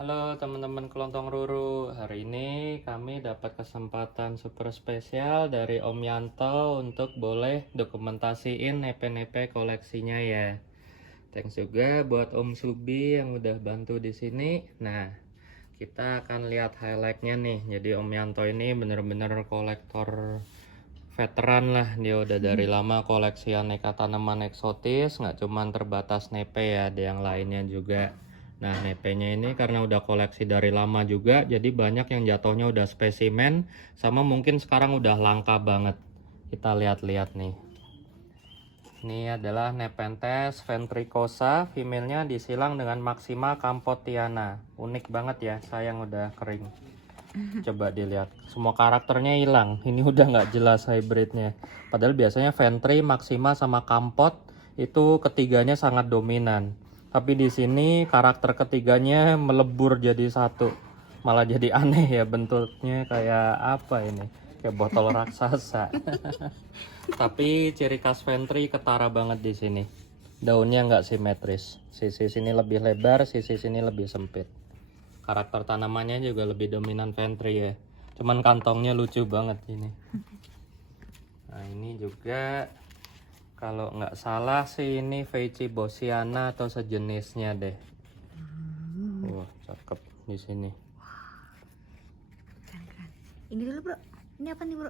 Halo teman-teman kelontong Ruru, hari ini kami dapat kesempatan super spesial dari Om Yanto untuk boleh dokumentasiin nepe-nepe koleksinya ya. Thanks juga buat Om Subi yang udah bantu di sini. Nah, kita akan lihat highlightnya nih. Jadi Om Yanto ini bener-bener kolektor veteran lah. Dia udah dari lama koleksi aneka tanaman eksotis, nggak cuman terbatas nepe ya, ada yang lainnya juga. Nah, nepenya ini karena udah koleksi dari lama juga, jadi banyak yang jatuhnya udah spesimen, sama mungkin sekarang udah langka banget. Kita lihat-lihat nih. Ini adalah Nepenthes ventricosa, female-nya disilang dengan Maxima campotiana. Unik banget ya, sayang udah kering. Coba dilihat, semua karakternya hilang. Ini udah nggak jelas hybridnya. Padahal biasanya Ventri, Maxima, sama Campot itu ketiganya sangat dominan. Tapi di sini karakter ketiganya melebur jadi satu. Malah jadi aneh ya bentuknya, kayak apa ini? Kayak botol raksasa. Tapi ciri khas Ventri ketara banget di sini. Daunnya nggak simetris. Sisi sini lebih lebar, sisi sini lebih sempit. Karakter tanamannya juga lebih dominan Ventri ya. Cuman kantongnya lucu banget ini. Nah ini juga kalau nggak salah sih ini Veichi Bosiana atau sejenisnya deh. Wah cakep di sini. Keren. Ini dulu bro. Ini apa nih bro?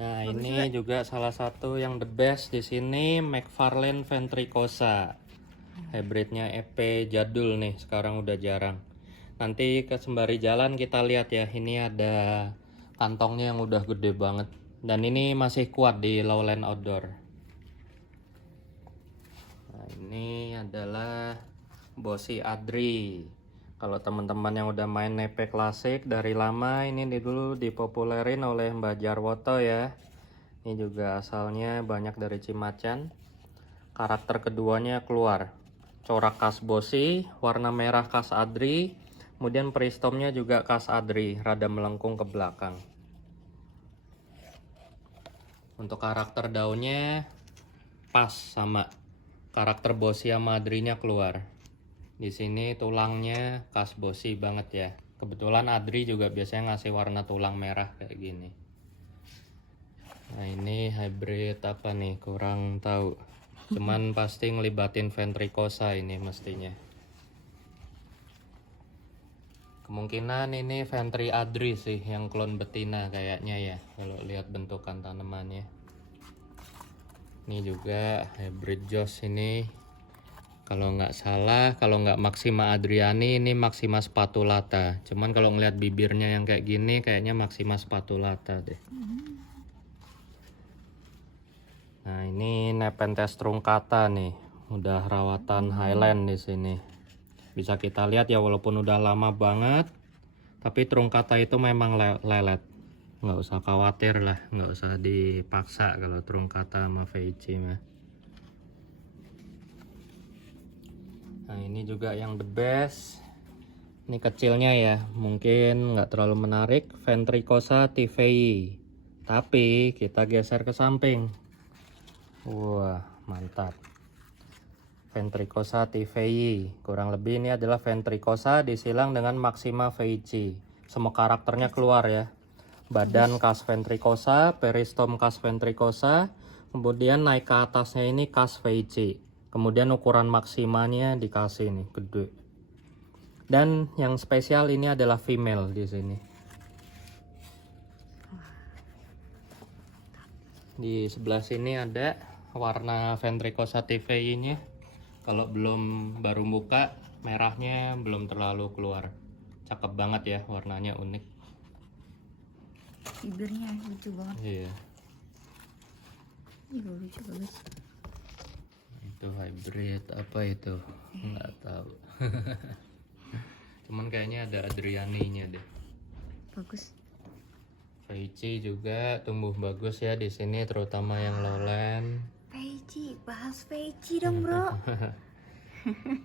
Nah ini juga salah satu yang the best di sini, McFarlane ventricosa. Hybridnya EP jadul nih, sekarang udah jarang. Nanti ke sembari jalan kita lihat ya, ini ada kantongnya yang udah gede banget. Dan ini masih kuat di lowland outdoor. Nah ini adalah Bosi Adri. Kalau teman-teman yang udah main nepe klasik dari lama, ini dulu dipopulerin oleh Mbak Jarwoto ya. Ini juga asalnya banyak dari Cimacan. Karakter keduanya keluar. Corak khas Bosi, warna merah khas Adri, kemudian peristomnya juga khas Adri, rada melengkung ke belakang. Untuk karakter daunnya pas sama karakter Bosi sama Adrinya keluar. Di sini tulangnya khas Bosi banget ya. Kebetulan Adri juga biasanya ngasih warna tulang merah kayak gini. Nah ini hybrid apa nih? Kurang tahu. Cuman pasti ngelibatin ventricosa ini mestinya. Kemungkinan ini Ventri Adri sih yang klon betina kayaknya ya. Kalau lihat bentukan tanamannya. Ini juga hybrid Joss ini. Kalau nggak salah, kalau nggak Maxima Adriani, ini Maxima spatulata. Cuman kalau ngeliat bibirnya yang kayak gini, kayaknya Maxima spatulata deh. Nah ini Nepenthes truncata nih, udah rawatan Highland di sini. Bisa kita lihat ya, walaupun udah lama banget, tapi truncata itu memang lelet. Nggak usah khawatir lah, nggak usah dipaksa kalau truncata sama Veichi mah. Nah ini juga yang the best. Ini kecilnya ya, mungkin nggak terlalu menarik. Ventricosa tivei. Tapi kita geser ke samping. Wah mantap. Ventricosa tivei. Kurang lebih ini adalah ventricosa disilang dengan Maxima Veichi. Semua karakternya keluar ya. Badan khas ventricosa, peristom khas ventricosa, kemudian naik ke atasnya ini khas Veichi. Kemudian ukuran maksimanya dikasih nih, gede. Dan yang spesial ini adalah female di sini. Di sebelah sini ada warna ventricosa tivei-nya. Kalau belum baru buka, merahnya belum terlalu keluar. Cakep banget ya, warnanya unik. Bibirnya lucu banget. Iya. Ih lucu bagus. Itu hybrid apa itu? Nggak tahu. Cuman kayaknya ada Adrianinya deh. Bagus. Veichi juga tumbuh bagus ya di sini, terutama yang lowland. Veichi, bahas Veichi dong bro.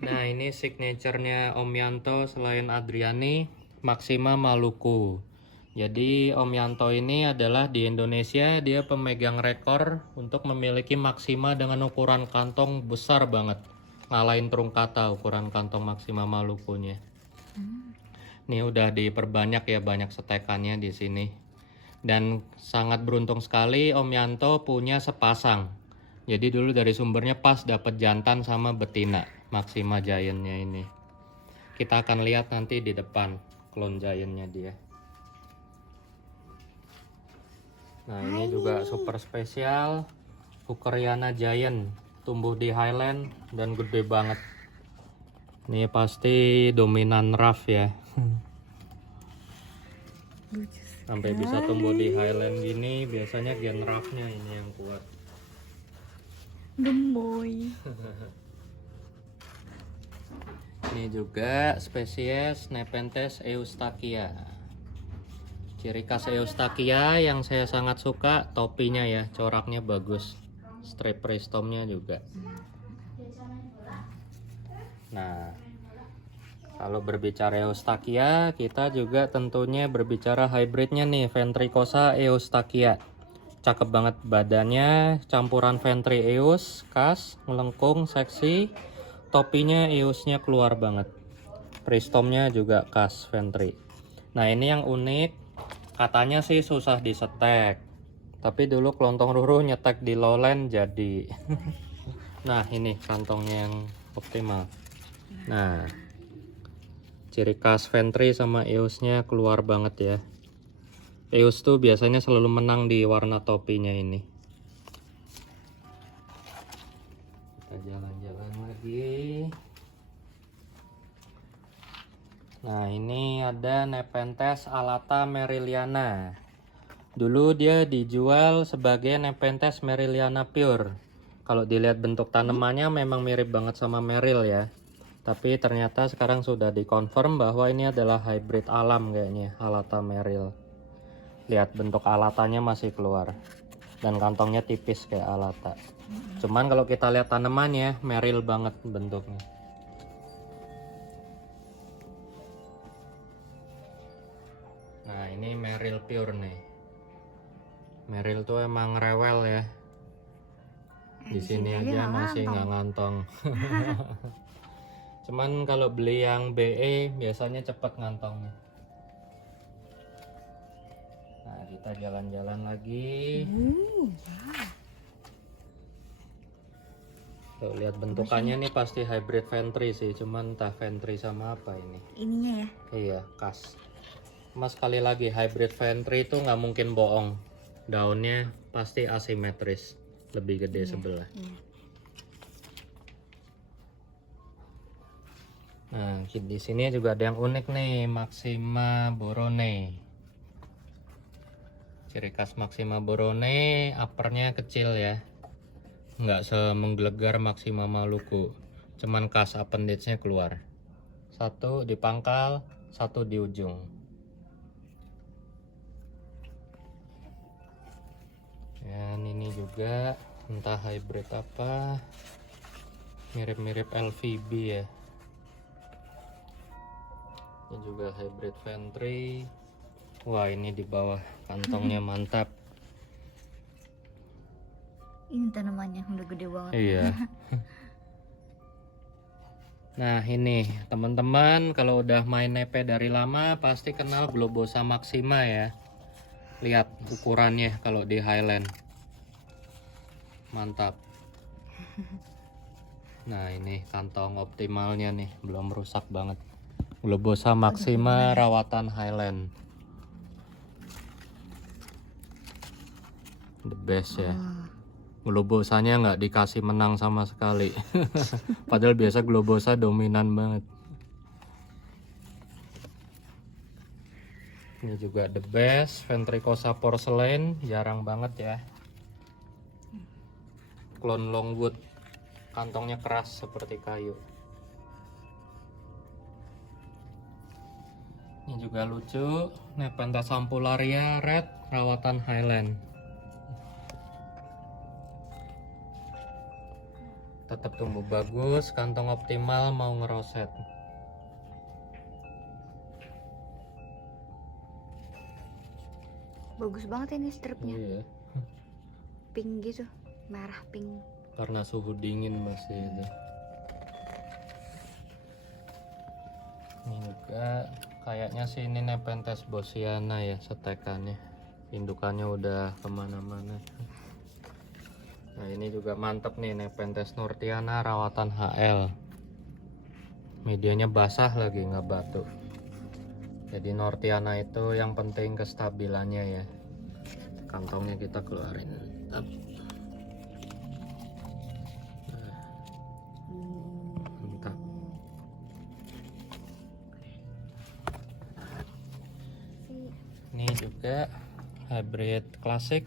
Nah ini signaturenya Om Yanto selain Adriani, Maxima Maluku. Jadi Om Yanto ini adalah di Indonesia dia pemegang rekor untuk memiliki Maxima dengan ukuran kantong besar banget. Ngalahin truncata ukuran kantong Maxima Malukunya. Nih udah diperbanyak ya, banyak setekannya di sini. Dan sangat beruntung sekali Om Yanto punya sepasang. Jadi dulu dari sumbernya pas dapat jantan sama betina Maxima Giant-nya ini. Kita akan lihat nanti di depan clone Giant-nya dia. Nah ini juga super spesial, Hookeriana Giant, tumbuh di Highland dan gede banget. Ini pasti dominan rough ya. Lucu Sampai bisa tumbuh di Highland gini, biasanya gen roughnya ini yang kuat. gemoy. Ini juga spesies Nepenthes eustakia. Ciri khas eustakia yang saya sangat suka topinya ya, coraknya bagus. Strip ristomnya juga. Nah, kalau berbicara eustakia, kita juga tentunya berbicara hybridnya nih, Ventricosa eustakia. Cakep banget badannya, campuran Ventri Eus, khas, melengkung, seksi. Topinya Eusnya keluar banget. Pristomnya juga khas Ventri. Nah ini yang unik, katanya sih susah disetek. Tapi dulu Kelontong Ruru nyetek di lowland jadi. Nah ini kantongnya yang optimal. Nah, ciri khas Ventri sama Eusnya keluar banget ya. Eus tuh biasanya selalu menang di warna topinya ini. Kita jalan-jalan lagi. Nah ini ada Nepenthes alata meriliana. Dulu dia dijual sebagai Nepenthes meriliana pure. Kalau dilihat bentuk tanamannya memang mirip banget sama meril ya. Tapi ternyata sekarang sudah dikonfirm bahwa ini adalah hybrid alam kayaknya, alata meril. Lihat bentuk alatanya masih keluar. Dan kantongnya tipis kayak alata. Cuman kalau kita lihat tanamannya, meril banget bentuknya. Nah ini meril pure nih. Meril tuh emang rewel ya. Di sini aja masih nggak ngantong. Cuman kalau beli yang BE biasanya cepet ngantongnya. Nah kita jalan-jalan lagi. Tuh lihat bentukannya nih pasti hybrid Ventri sih, cuman entah Ventri sama apa ini. Ininya ya. Iya khas. Mas sekali lagi hybrid Ventri itu nggak mungkin bohong. Daunnya pasti asimetris, lebih gede sebelah. Iya. Nah di sini juga ada yang unik nih, Maxima borone. Ciri khas Maxima borone, uppernya kecil ya, nggak semenggelegar Maxima Maluku, cuman khas appendage-nya keluar. Satu di pangkal, satu di ujung. Dan ini juga entah hybrid apa, mirip-mirip LVB ya. Ini juga hybrid Ventri. Wah ini di bawah kantongnya mantap. Ini tanamannya udah gede banget. Iya. Nah ini teman-teman kalau udah main nepe dari lama pasti kenal Globosa maxima ya. Lihat ukurannya kalau di Highland. Mantap. Nah ini kantong optimalnya nih, belum rusak banget. Globosa maxima rawatan Highland. The best ya. Globosanya nggak dikasih menang sama sekali. Padahal biasa Globosa dominan banget. Ini juga the best, Ventricosa porcelain, jarang banget ya. Clone Longwood, kantongnya keras seperti kayu. Ini juga lucu, Nepenthes ampullaria red, rawatan Highland. Tetap tumbuh bagus, kantong optimal, mau ngeroset. Bagus banget ini stripnya. Iya, Pink gitu. Merah pink. karena suhu dingin masih itu. Ini juga kayaknya sih ini Nepenthes Bosciana ya setekannya. Indukannya udah kemana-mana. Nah ini juga mantep nih Nepenthes Nortiana rawatan HL. Medianya basah lagi nggak batu. Jadi Nortiana itu yang penting kestabilannya ya. Kantongnya kita keluarin. Mantap. Ini juga hybrid klasik.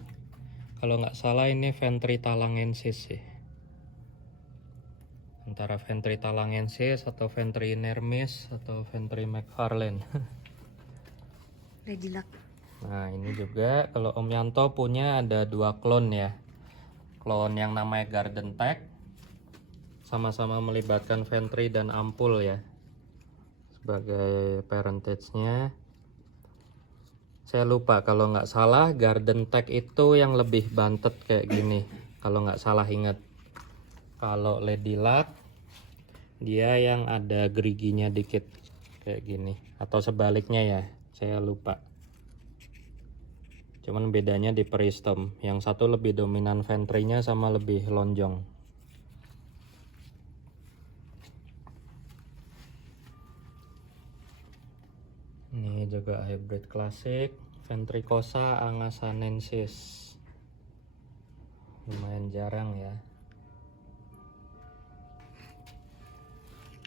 Kalau nggak salah ini Ventri talangensis sih. Antara Ventri talangensis atau Ventri inermis atau Ventri McFarlane. Udah jelek. Nah ini juga kalau Om Yanto punya ada 2 klon ya. Klon yang namanya Garden Tech, sama-sama melibatkan Ventri dan ampul ya sebagai parentage-nya. Saya lupa, kalau nggak salah Garden Tech itu yang lebih bantet kayak gini, kalau nggak salah ingat. Kalau Lady Luck dia yang ada geriginya dikit kayak gini, atau sebaliknya ya, saya lupa. Cuman bedanya di peristom, yang satu lebih dominan ventrinya sama lebih lonjong. Ini juga hybrid klasik Ventricosa angasanensis. Lumayan jarang ya.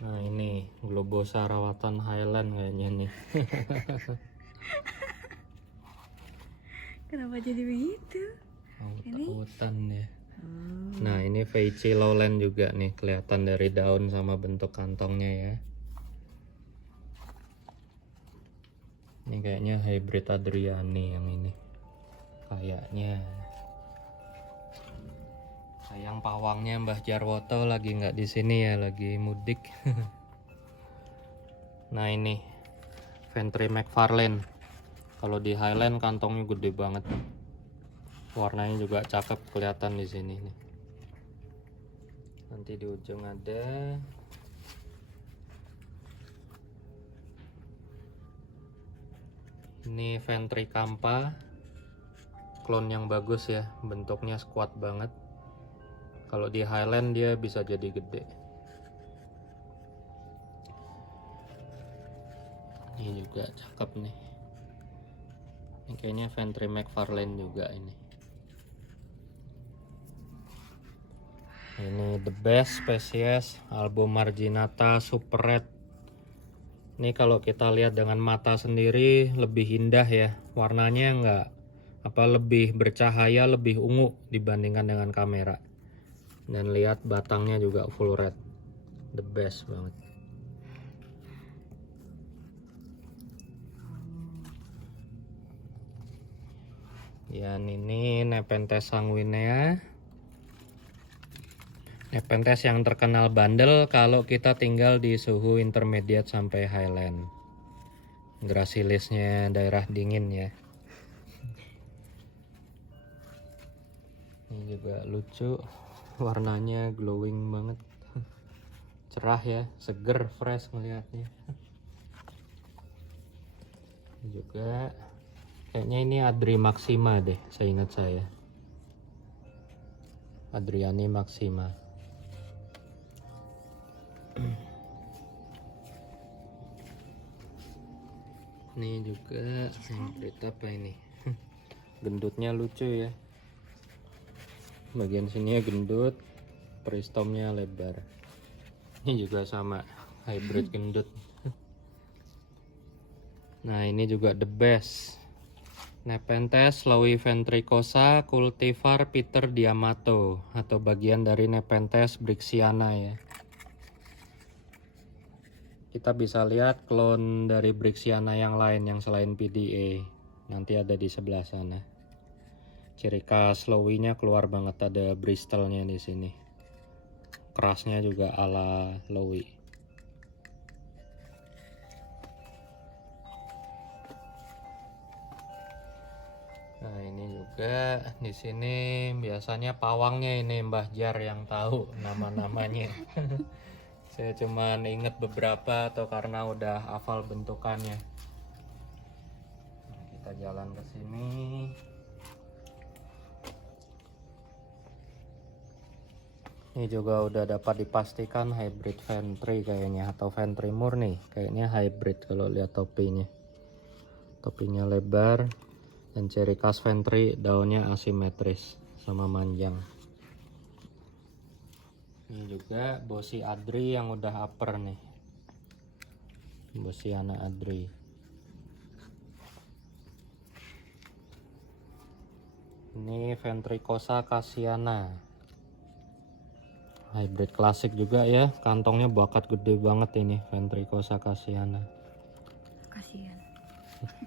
Nah ini Globosa rawatan Highland kayaknya nih. Kenapa jadi begitu? Hutan ya. Nah ini Veichi lowland juga nih, kelihatan dari daun sama bentuk kantongnya ya. Ini kayaknya hybrid Adriani yang ini. Kayaknya. Sayang pawangnya Mbah Jarwoto lagi nggak di sini ya, lagi mudik. Nah ini Ventri McFarlane. Kalau di Highland kantongnya gede banget. Warnanya juga cakep kelihatan di sini nih. Nanti di ujung ada. Ini Ventri Campa, klon yang bagus ya, bentuknya squat banget. Kalau di Highland dia bisa jadi gede. Ini juga cakep nih. Ini kayaknya Ventri McFarlane juga ini. Ini the best spesies Albomarginata super red. Ini kalau kita lihat dengan mata sendiri lebih indah ya, warnanya lebih bercahaya, lebih ungu dibandingkan dengan kamera. Dan lihat batangnya juga full red, the best banget. Dan ini Nepenthes sanguinea. Nepenthes yang terkenal bandel kalau kita tinggal di suhu intermediate sampai highland. Gracilisnya daerah dingin ya. Ini juga lucu, warnanya glowing banget. Cerah ya, seger, fresh melihatnya. Juga kayaknya ini Adri Maxima deh, seingat saya. Adriani Maxima. Ini juga berita apa ini? Gendutnya lucu ya. Bagian sini gendut, peristomnya lebar. Ini juga sama, hybrid gendut. Nah ini juga the best. Nepenthes Lowiventricosa cultivar Peter Diamato, atau bagian dari Nepenthes Brixiana ya. Kita bisa lihat klon dari Brixiana yang lain yang selain PDA. Nanti ada di sebelah sana. Ciri khas Lowi-nya keluar banget, ada Bristolnya di sini. Kerasnya juga ala Lowi. Nah ini juga di sini biasanya pawangnya ini Mbah Jar yang tahu nama-namanya. Saya cuman inget beberapa atau karena udah hafal bentukannya. Nah, kita jalan ke sini. Ini juga udah dapat dipastikan hybrid Ventry kayaknya, atau Ventry murni. Kayaknya hybrid kalau lihat topinya. Topinya lebar dan ciri khas Ventry daunnya asimetris sama manjang. Ini juga Bosi Adri yang udah upper nih. Bosiana Adri. Ini Ventricosa Casiana. Hybrid klasik juga ya. Kantongnya bakat gede banget ini Ventricosa Casiana. Kasihan.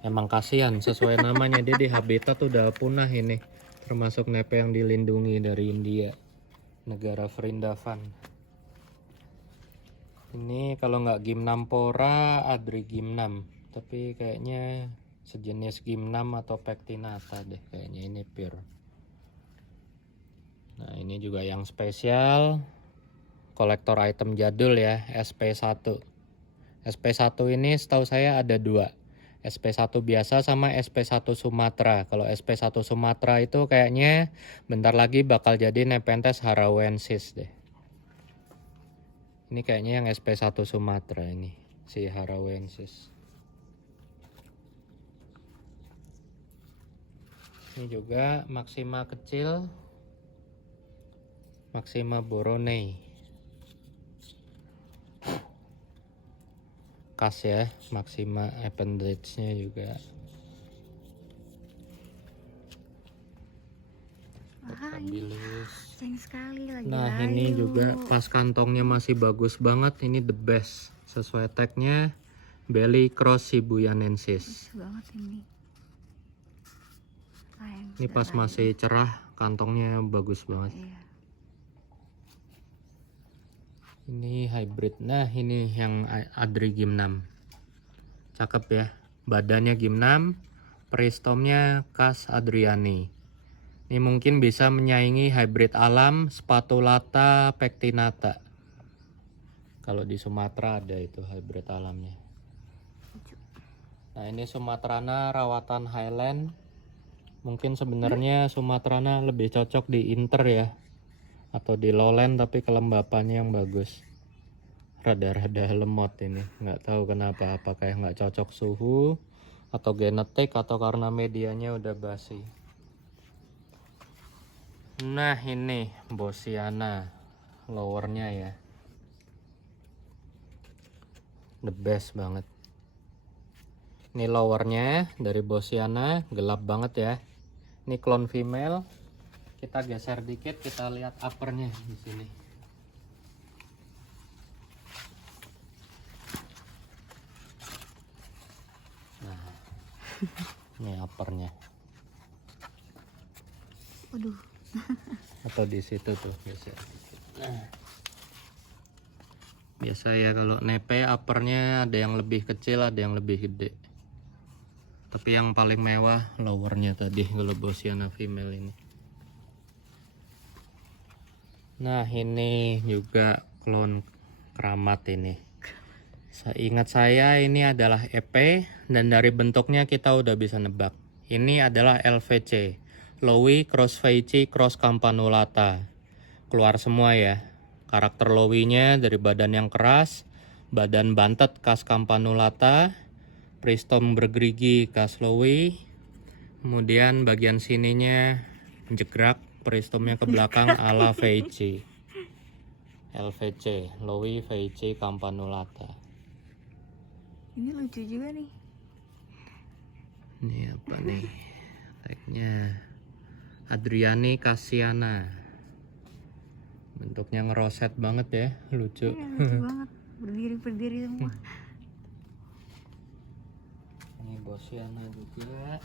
Emang kasihan sesuai namanya, dia di habitat udah punah ini. Termasuk nepe yang dilindungi dari India. Negara Vrindavan. Ini kalau nggak Gymnampora, Adri Gymnam. Tapi kayaknya sejenis Gymnam atau Pectinata deh. Kayaknya ini pure. Nah ini juga yang spesial. Kolektor item jadul ya, SP1. SP1 ini setahu saya ada dua. SP1 biasa sama SP1 Sumatera. Kalau SP1 Sumatera itu kayaknya bentar lagi bakal jadi Nepenthes harawensis deh. Ini kayaknya yang SP1 Sumatera ini, si harawensis. Ini juga Maxima kecil, Maxima Boronei. Khas ya, Maxima appendage-nya juga. Wah, ini Stabilis. sayang sekali lagi. Nah ini juga pas kantongnya masih bagus banget. Ini the best sesuai tagnya, Belly Cross Shibuyanensis. Bagus banget ini. Sayang Ini pas sekali. masih cerah, kantongnya bagus banget. Iya. Ini hybrid. Nah ini yang Adri Gymnam. Cakep ya. Badannya Gymnam, peristomnya khas Adriani. Ini mungkin bisa menyaingi hybrid alam Spatulata pectinata. Kalau di Sumatera ada itu hybrid alamnya. Nah ini Sumatrana rawatan Highland. Mungkin sebenarnya Sumatrana lebih cocok di inter ya, atau di lowland, tapi kelembapannya yang bagus. Rada-rada lemot ini, nggak tahu kenapa, apakah nggak cocok suhu atau genetik atau karena medianya udah basi. Nah ini Bosiana lowernya ya, the best banget. Ini lowernya dari Bosiana, gelap banget ya. Ini clone female. Kita geser dikit, kita lihat uppernya di sini. Nah, ini uppernya. Waduh. Atau di situ tuh geser dikit. Nah, biasa ya kalau nepe uppernya ada yang lebih kecil, ada yang lebih gede. Tapi yang paling mewah lowernya tadi kalau Bosiana female ini. Nah ini juga klon keramat ini. Seingat saya ini adalah EP dan dari bentuknya kita udah bisa nebak. Ini adalah LVC, Lowi Cross Veici Cross Campanulata. Keluar semua ya. Karakter Lowinya dari badan yang keras, badan bantet khas Campanulata, pristom bergerigi khas Lowi. Kemudian bagian sininya jegrak, peristomnya ke belakang ala Veici. LVC, Lowi Veici Campanulata. Ini lucu juga nih. Ini apa nih? Tagnya Adriani Casiana. Bentuknya ngeroset banget ya, lucu. Iya, lucu banget. Berdiri semua. Ini Bosiana juga.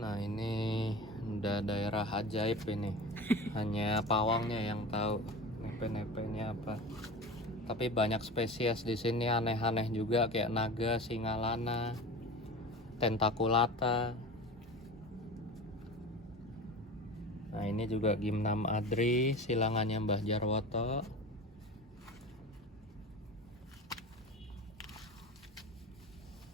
Nah ini udah daerah ajaib ini. Hanya pawangnya yang tahu nepe-nepenya apa. Tapi banyak spesies di sini aneh-aneh juga kayak naga, singalana, tentakulata. Nah ini juga Gimnam Adri, silangannya Mbah Jarwoto.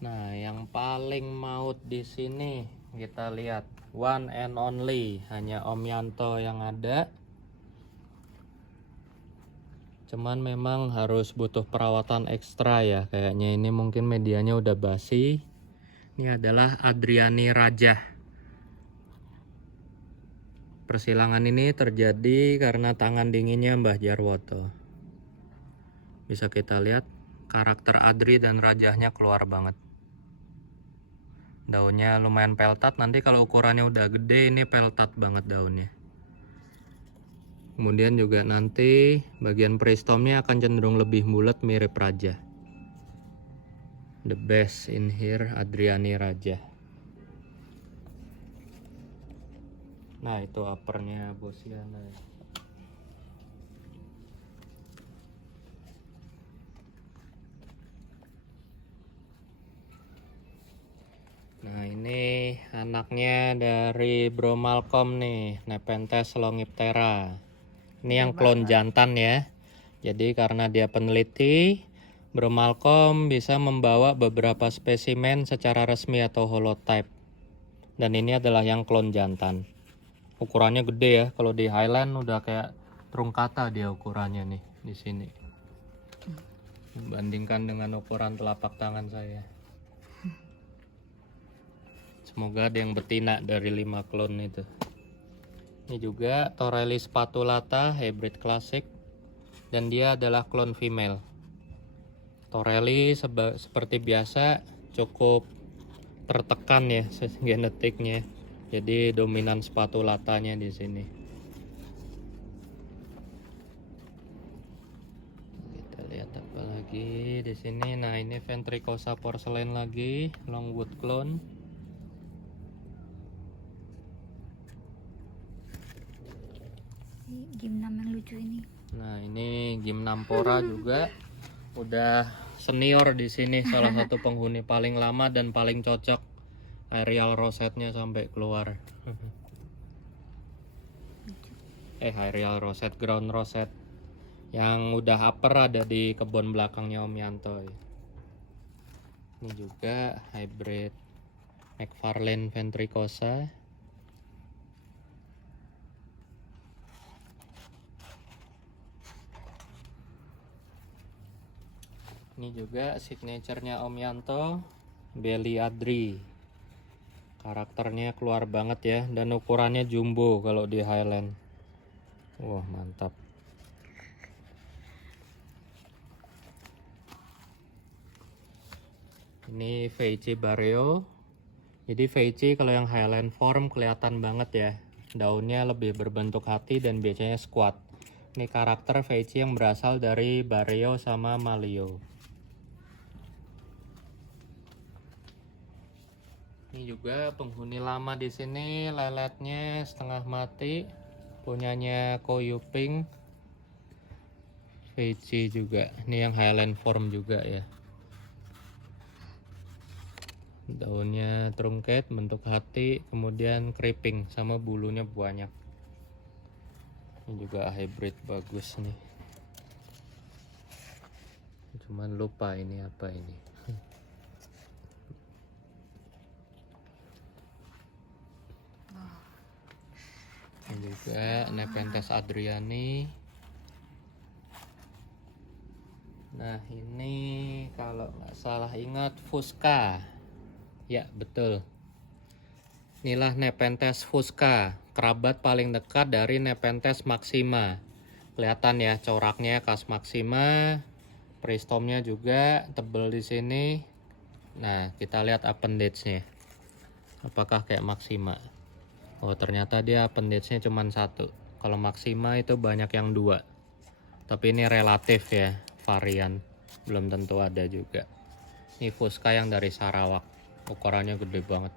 Nah yang paling maut di sini kita lihat one and only, hanya Om Yanto yang ada. Cuman memang harus butuh perawatan ekstra ya, kayaknya ini mungkin medianya udah basi. Ini adalah Adriani Raja. Persilangan ini terjadi karena tangan dinginnya Mbah Jarwoto. Bisa kita lihat karakter Adri dan Rajahnya keluar banget. Daunnya lumayan peltat, nanti kalau ukurannya udah gede ini peltat banget daunnya. Kemudian juga nanti bagian peristomnya akan cenderung lebih bulat mirip Raja. The best in here Adriani Raja. Nah itu uppernya Bosiana. Nah ini anaknya dari Bro Malcolm nih, Nepenthes longiptera. Ini yang klon jantan ya. Jadi karena dia peneliti, Bro Malcolm bisa membawa beberapa spesimen secara resmi atau holotype. Dan ini adalah yang klon jantan. Ukurannya gede ya, kalau di Highland udah kayak truncata dia ukurannya nih di sini. Dibandingkan dengan ukuran telapak tangan saya. Semoga ada yang betina dari 5 klon itu. Ini juga Torelli spatulata hybrid klasik dan dia adalah klon female. Torelli seperti biasa cukup tertekan ya genetiknya. Jadi dominan spatulatanya di sini. Kita lihat apa lagi di sini. Nah, ini Ventricosa porcelain lagi, Longwood clone. Gimnam yang lucu ini. Nah, ini Gymnampora juga udah senior di sini, salah satu penghuni paling lama dan paling cocok. Aerial rosetnya sampai keluar. Aerial roset, ground roset. Yang udah upper ada di kebun belakangnya Om Yanto. Ini juga hybrid McFarlane Ventricosa. Ini juga signaturenya Om Yanto, Belly Adri. Karakternya keluar banget ya, dan ukurannya jumbo kalau di Highland. Wah mantap. Ini Veichi Barrio. Jadi Veichi kalau yang Highland form kelihatan banget ya, daunnya lebih berbentuk hati dan biasanya squat. Ini karakter Veichi yang berasal dari Barrio sama Malio. Ini juga penghuni lama di sini, leletnya setengah mati, punyanya Koyuping. Veichi juga, ini yang Highland form juga ya. Daunnya trunket, bentuk hati, kemudian creeping sama bulunya banyak. Ini juga hybrid bagus nih. Cuman lupa ini apa ini. Ini juga Nepenthes Adriani. Nah ini kalau nggak salah ingat Fusca. Ya betul. Inilah Nepenthes Fusca, kerabat paling dekat dari Nepenthes maxima. Kelihatan ya coraknya khas maxima. Peristomnya juga tebel di sini. Nah kita lihat appendage-nya. Apakah kayak maxima? Oh ternyata dia appendage-nya cuma 1. Kalau maxima itu banyak yang 2. Tapi ini relatif ya, varian. Belum tentu ada juga. Ini Fusca yang dari Sarawak. Ukurannya gede banget.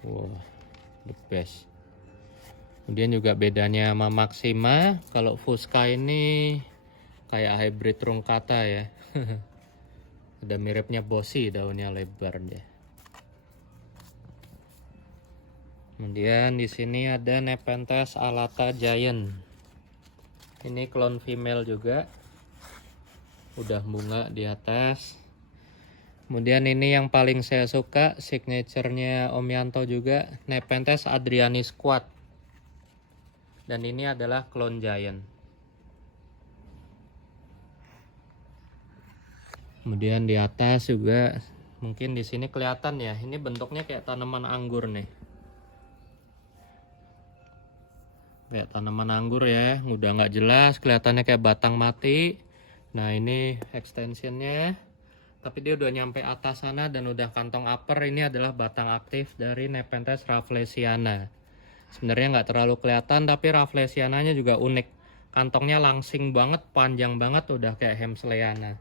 Wow, the best. Kemudian juga bedanya sama maxima, kalau Fusca ini kayak hybrid truncata ya. Ada miripnya Bosi, daunnya lebar deh. Kemudian di sini ada Nepenthes alata giant. Ini klon female juga. Udah bunga di atas. Kemudian ini yang paling saya suka, signaturenya Om Yanto juga, Nepenthes adriani squat. Dan ini adalah klon giant. Kemudian di atas juga, mungkin di sini kelihatan ya, ini bentuknya kayak tanaman anggur nih. Kayak tanaman anggur ya, udah nggak jelas, kelihatannya kayak batang mati. Nah ini extensionnya, tapi dia udah nyampe atas sana dan udah kantong upper. Ini adalah batang aktif dari Nepenthes rafflesiana. Sebenarnya nggak terlalu kelihatan, tapi rafflesiananya juga unik. Kantongnya langsing banget, panjang banget, udah kayak hemsleana.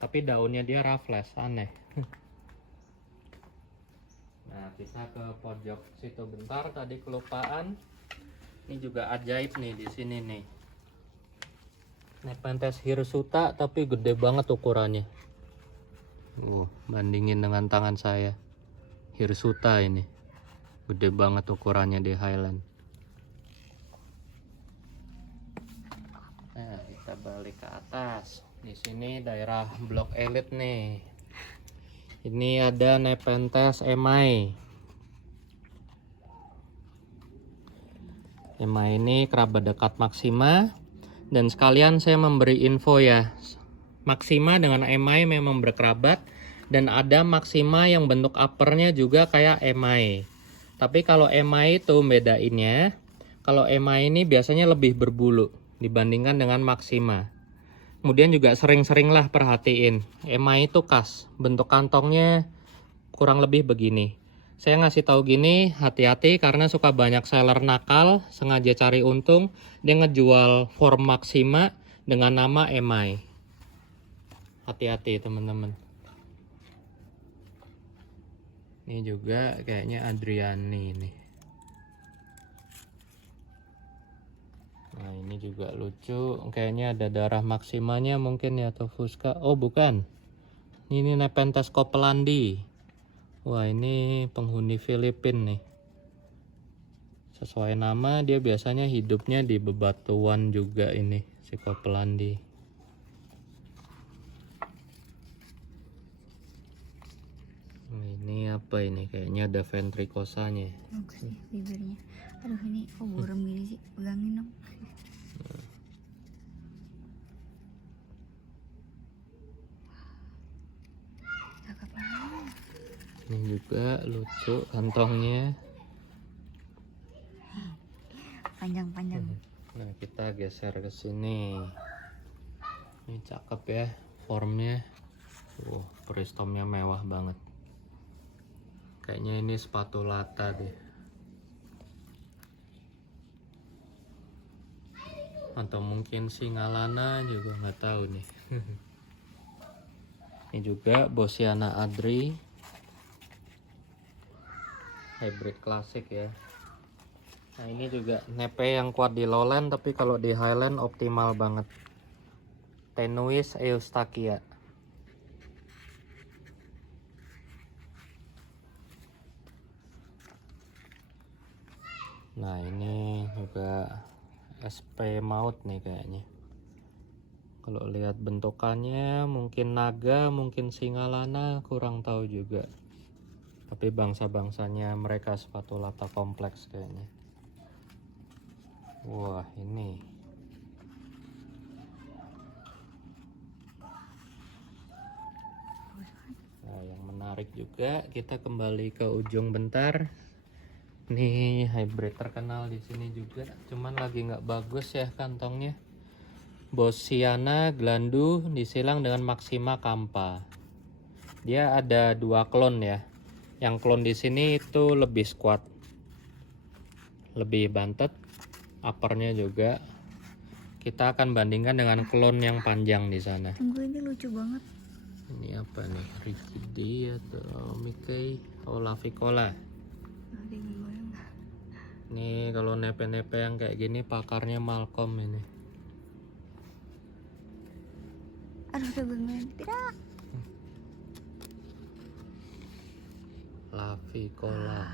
Tapi daunnya dia raffles, aneh. Nah kita ke pojok situ bentar, tadi kelupaan. Ini juga ajaib nih di sini nih. Nepenthes hirsuta tapi gede banget ukurannya. Bandingin dengan tangan saya. Hirsuta ini. Gede banget ukurannya di Highland. Nah, kita balik ke atas. Di sini daerah blok elit nih. Ini ada Nepenthes emai. Emai ini kerabat dekat Maxima. Dan sekalian saya memberi info ya. Maxima dengan emai memang berkerabat. Dan ada Maxima yang bentuk uppernya juga kayak emai. Tapi kalau emai itu bedainnya. Kalau emai ini biasanya lebih berbulu dibandingkan dengan Maxima. Kemudian juga sering-seringlah perhatiin. Emai itu khas. Bentuk kantongnya kurang lebih begini. Saya ngasih tahu gini, hati-hati karena suka banyak seller nakal, sengaja cari untung, dia ngejual form Maxima dengan nama emai. Hati-hati teman-teman. Ini juga kayaknya Adriani ini. Nah ini juga lucu, kayaknya ada darah Maximanya mungkin ya, atau Fusca. Oh bukan, ini Nepenthes copelandii. Wah ini penghuni Filipina nih. Sesuai nama dia biasanya hidupnya di bebatuan juga ini si copelandii. Ini apa ini? Kayaknya ada ventricosanya. Bagus nih bibirnya. Aduh ini kok buram gini sih, pegangin dong. Cakep banget. Ini juga lucu kantongnya. Panjang-panjang. Nah kita geser ke sini. Ini cakep ya formnya. Peristomnya mewah banget. Kayaknya ini sepatu lata deh. Atau mungkin Singalana juga nggak tahu nih. Ini juga Bosciana adri. Hybrid klasik ya. Nah ini juga nepe yang kuat di lowland tapi kalau di highland optimal banget. Tenuis Eustakia. Nah ini juga SP maut nih kayaknya. Kalau lihat bentukannya mungkin naga, mungkin Singalana, kurang tahu juga. Tapi bangsa-bangsanya mereka sepatu lata kompleks kayaknya. Wah ini. Nah yang menarik juga, kita kembali ke ujung bentar. Nih hybrid terkenal di sini juga, cuman lagi nggak bagus ya kantongnya. Bosciana glandu disilang dengan Maxima campa. Dia ada dua klon ya. Yang klon di sini itu lebih squat, lebih bantet, uppernya juga. Kita akan bandingkan dengan klon yang panjang di sana. Tunggu, ini lucu banget. Ini apa nih? Riccidae atau Mickey? Oh Lavicola. Ada yang goyang. Nih kalau nepe-nepe yang kayak gini pakarnya Malcolm ini. Aduh udah bangun. Tidak. Lavicola.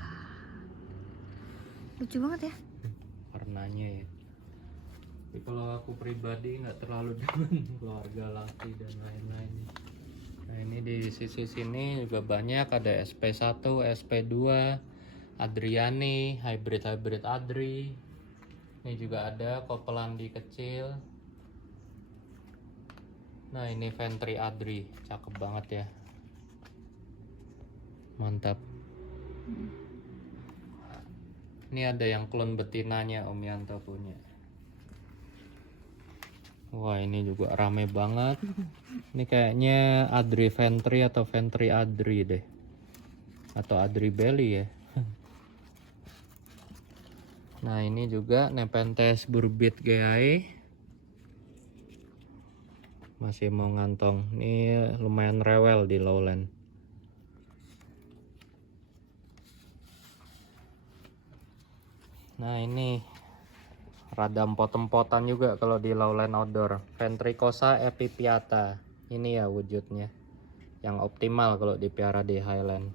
Lucu banget ya. Warnanya ya. Tapi kalau aku pribadi nggak terlalu dengan keluarga laki dan lain-lain. Nah ini di sisi sini juga banyak, ada SP1, SP2, Adriani, hybrid Adri. Ini juga ada Copeland kecil. Nah ini Ventri Adri, cakep banget ya. Mantap. Ini ada yang klon betinanya Om Yanto punya. Wah ini juga rame banget. Ini kayaknya Adri Ventri atau Ventri Adri deh. Atau Adri Belly ya. Nah ini juga Nepenthes Burbit GAE. Masih mau ngantong. Ini lumayan rewel di lowland. Nah ini rada empot-empotan juga kalau di lowland outdoor. Ventricosa epipiata. Ini ya wujudnya yang optimal kalau dipiara di highland.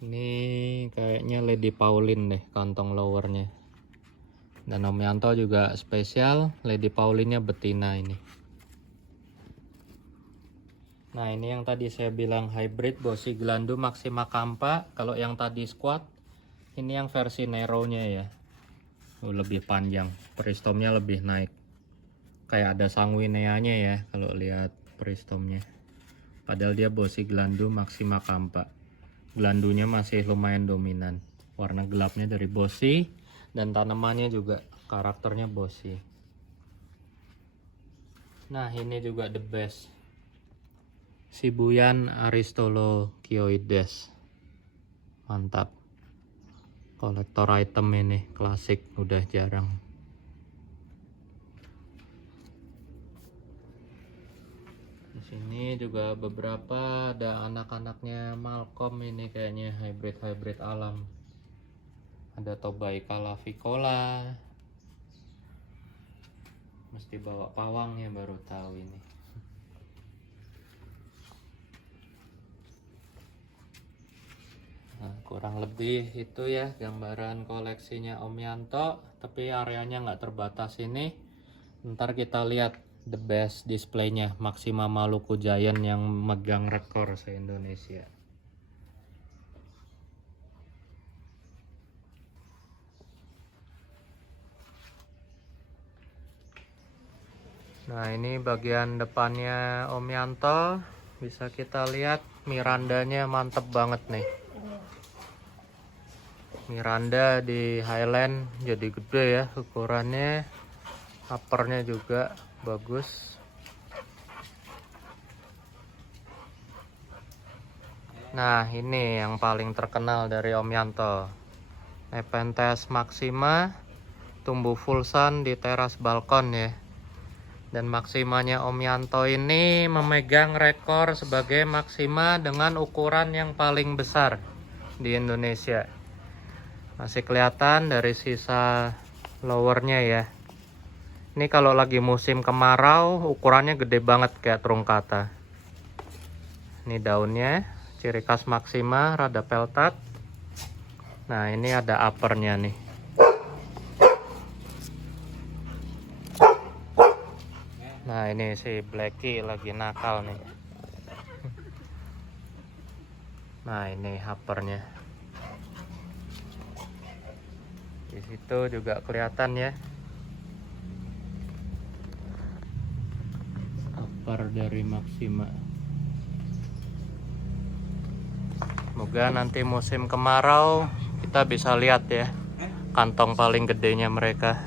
Ini kayaknya Lady Pauline deh kantong lowernya. Dan Om Yanto juga spesial, Lady Pauline-nya betina ini. Nah ini yang tadi saya bilang hybrid Bossi Glandu Maxima Campa. Kalau yang tadi squat, ini yang versi Nero-nya ya. Lebih panjang, peristomnya lebih naik. Kayak ada sanguineanya ya kalau lihat peristomnya. Padahal dia Bossi Glandu Maxima Campa. Glandunya masih lumayan dominan. Warna gelapnya dari Bossi dan tanamannya juga karakternya Bossi. Nah ini juga the best. Sibuyan Aristolokioides. Mantap. Kolektor item ini klasik, udah jarang. Di sini juga beberapa ada anak-anaknya Malcolm ini kayaknya hybrid alam. Ada Tobaika lavicola. Mesti bawa pawangnya baru tahu ini. Nah, kurang lebih itu ya gambaran koleksinya Om Yanto, tapi areanya nggak terbatas ini. Ntar kita lihat the best displaynya Maxima Maluku Giant yang megang rekor se-Indonesia. Nah ini bagian depannya Om Yanto, bisa kita lihat Mirandanya mantep banget nih. Miranda di Highland jadi gede ya ukurannya, uppernya juga bagus. Nah ini yang paling terkenal dari Om Yanto, Nepenthes Maxima, tumbuh full sun di teras balkon ya. Dan Maximanya Om Yanto ini memegang rekor sebagai Maxima dengan ukuran yang paling besar di Indonesia. Masih kelihatan dari sisa lowernya ya. Ini kalau lagi musim kemarau ukurannya gede banget kayak truncata. Ini daunnya, ciri khas Maxima, rada peltat. Nah ini ada uppernya nih. Nah ini si Blacky lagi nakal nih. Nah ini uppernya. Di situ juga kelihatan ya upper dari Maxima. Semoga nanti musim kemarau kita bisa lihat ya kantong paling gedenya mereka.